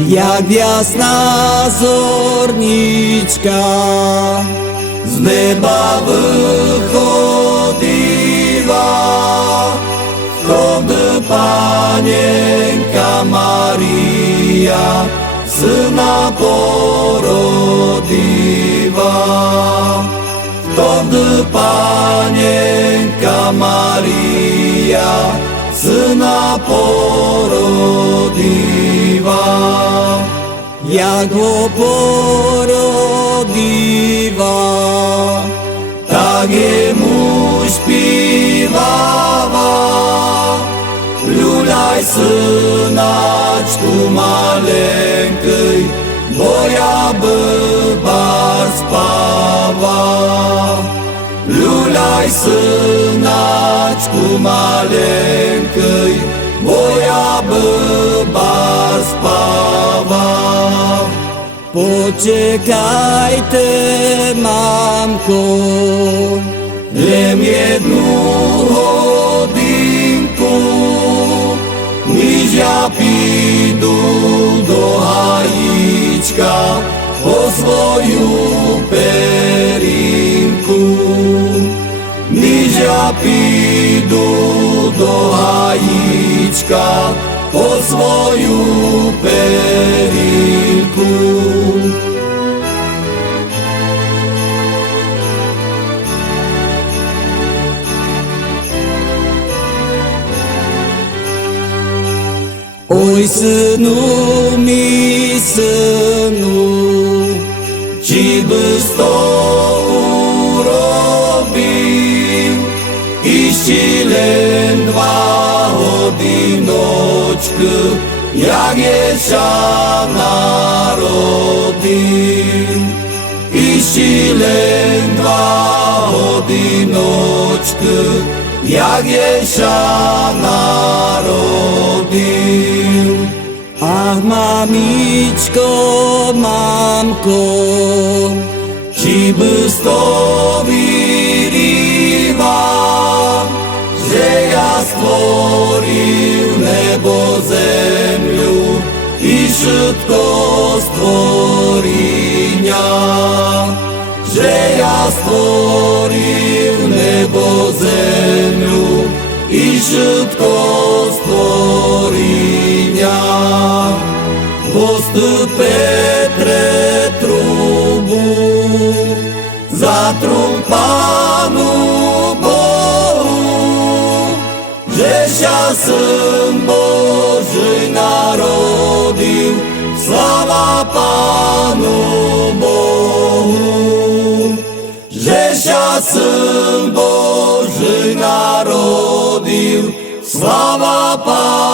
як ясна зорничка, з неба виходила, втоді паненька Марія, сина породила. Втоді паненька Марія, сина породила. Як го породила, так йому співала. Люляй, синачку маленький, бо я би бар спава. Люляй, синачку маленький, бо я би бар спава. Почекайте, мамко, jednu hodinku, ніж я піду до гаїчка по свою перинку. Ніж я піду до гаїчка по свою перинку. Ой, сину, мій сину, чи би сто уробив, і щілен 2 годиночки, як єша народив. І щілен 2 годиночки, як єша народив. Ах, мамічко, мамко, чи би сто вірила, що я створив небо, землю і швидко створіння. Що я створив небо, землю і швидко створіння. Гости Петре трубу, затрум Пану Богу, же ща Син Божий народив, слава Пану Богу. Же ща Син Божий народив, слава Пану Богу.